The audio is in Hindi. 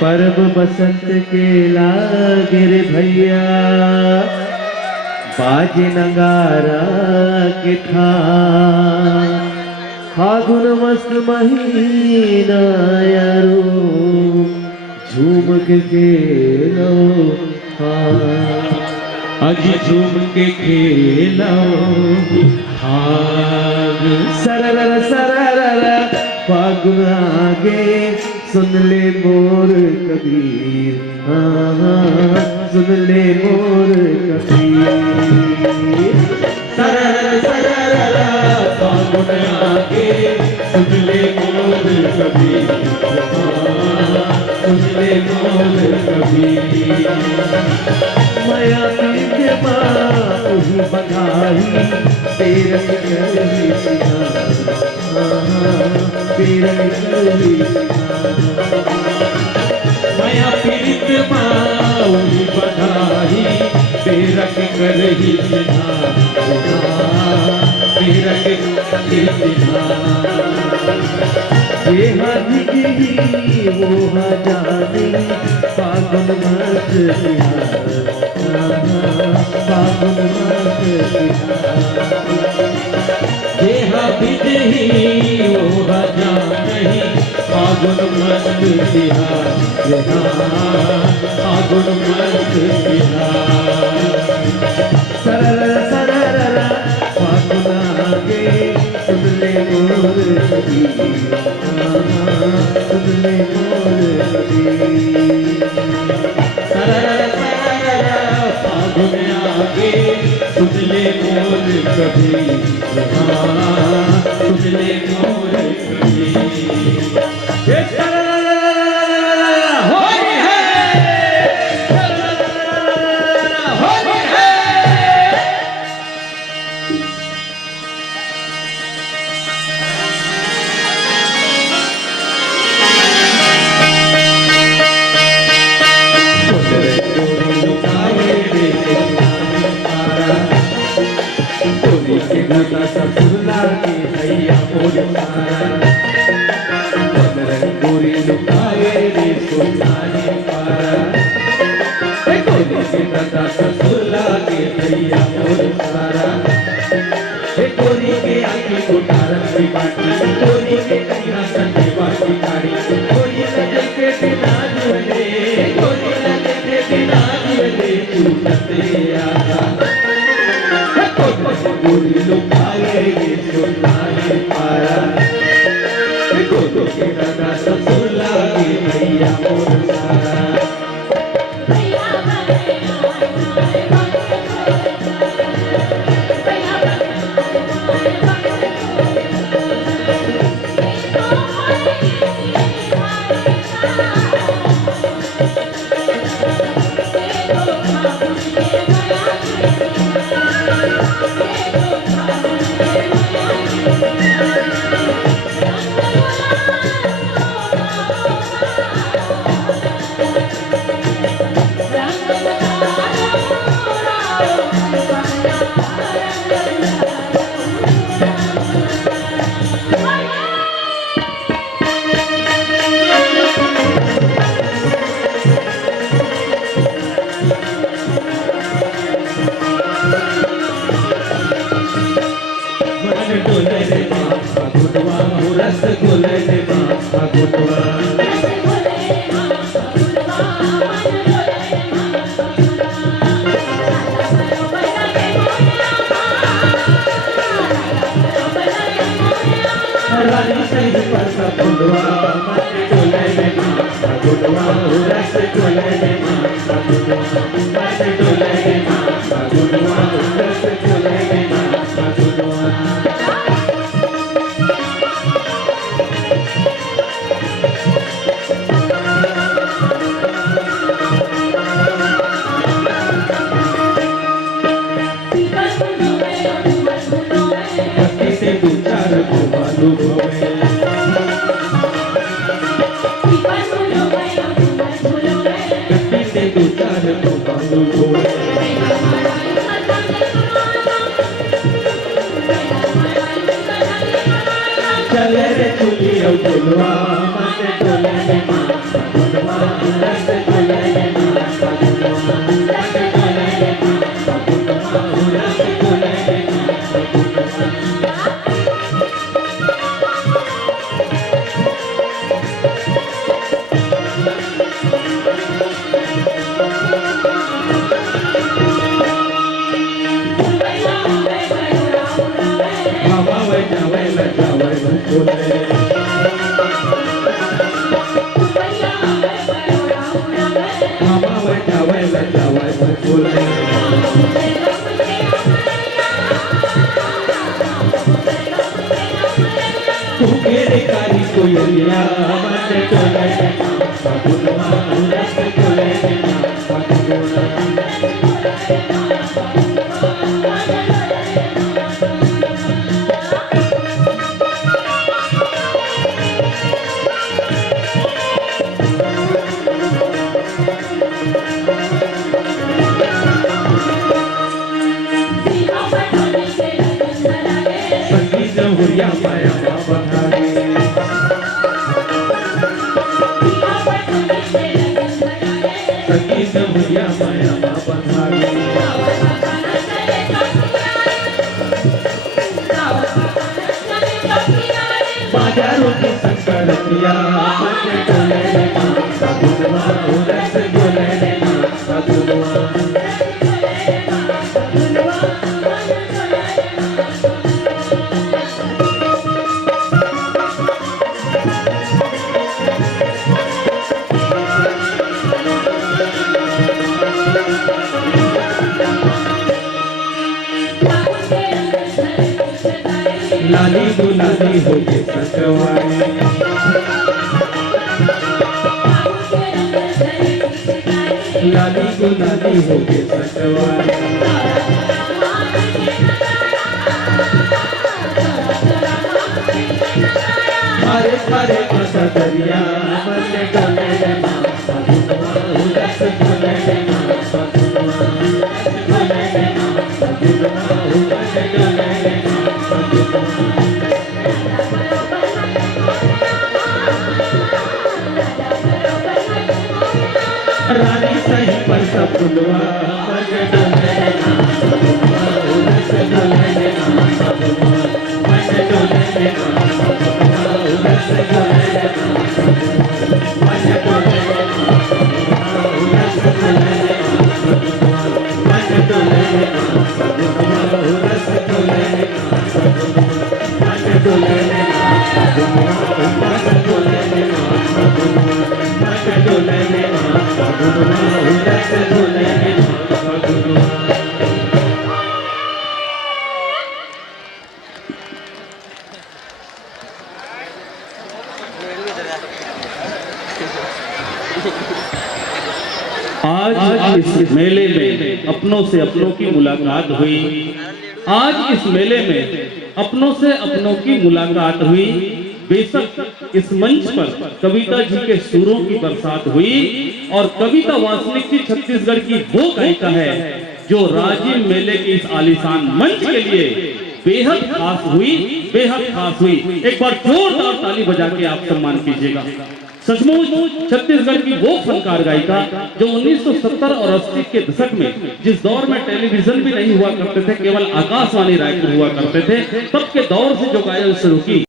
परब बसंत के लागे रे भैया, बाजे नगारा के था। फागुन मस्त महीना यारो, झूम के खेलो अजी झूम के खेलो फाग। सरर सरर फागुन आगे सुन ले मोर कबीर, हाँ सुन ले मोर कबीर। सरर सरर फागुन आगे सुन ले मोर कबीर, सुन ले मोर कबीर। माया के माँ ही बधाई तेरे कली तेरे कली। माया पीड़ित माँ ही बधाई तेरा कर ही तेरा ये हाथी वो हजारी फागुन मत फागुन मत ये हाथी वो हजारी फागुन मत फागुन मत सरर सरर फागुन आगे सुन ले मोर कबीर, सुन ले मोर कबीर। सरर सरर फागुन आगे सुन ले मोर कबीर, सुन ले मोर कबीर। ससुरला के भैया मोर पारा, गोरी लुकाए रे सोनारी पारा। गोरी के दादा ससुरला के भैया मोर पारा, गोरी के आँखी उतारन की बाटी, गोरी के कन्या संगे बाटी काड़ी। गोरी लगे के बिना जुले, गोरी लगे के बिना जुले तू कते आजा। गोरी लुकाए रे सोनारी पारा, गोरी के दादा ससुरला के भैया मोर पारा। चले रे चुलियो चुलवा मत चले रे मां बोले तू मेरे कारी कोयलिया मन डोले फगुनवा उरस डोले फगुनवा हुरिया माया बधाई संगीत हुरिया माया बधाई बाजारों की संकरतिया मन डोले फगुनवा उरस डोले फगुनवा लाली दुलाली हो के सचवाई लाली दुलाली हो के सचवाई हरे हरे आशा दरिया मन डोले फगुनवा उरस डोले फगुनवा उरस डोले रानी सही पर सब फुलवा मन डोले फगुनवा उरस डोले फगुनवा मन डोले फगुनवा उरस डोले फगुनवा मन डोले फगुनवा उरस डोले फगुनवा मन डोले फगुनवा उरस डोले फगुनवा मन डोले फगुनवा उरस डोले फगुनवा मन डोले फगुनवा उरस डोले फगुनवा। आज इस मेले में अपनों से अपनों की मुलाकात हुई। आज इस मेले में अपनों से अपनों की मुलाकात हुई। बेशक इस मंच पर कविता जी के सुरों की बरसात हुई और कविता वासनिक जी छत्तीसगढ़ की वो गायिका है जो राजिम मेले के इस आलीशान मंच के लिए बेहद खास हुई, बेहद खास हुई। एक बार जोरदार ताली बजा के आप सम्मान कीजिएगा। सचमुच छत्तीसगढ़ की वो फनकार गायिका जो 1970 और 80 के दशक में जिस दौर में टेलीविजन भी नहीं हुआ करते थे, केवल आकाशवाणी रायपुर हुआ करते थे, तब के दौर से जो गायन शुरू की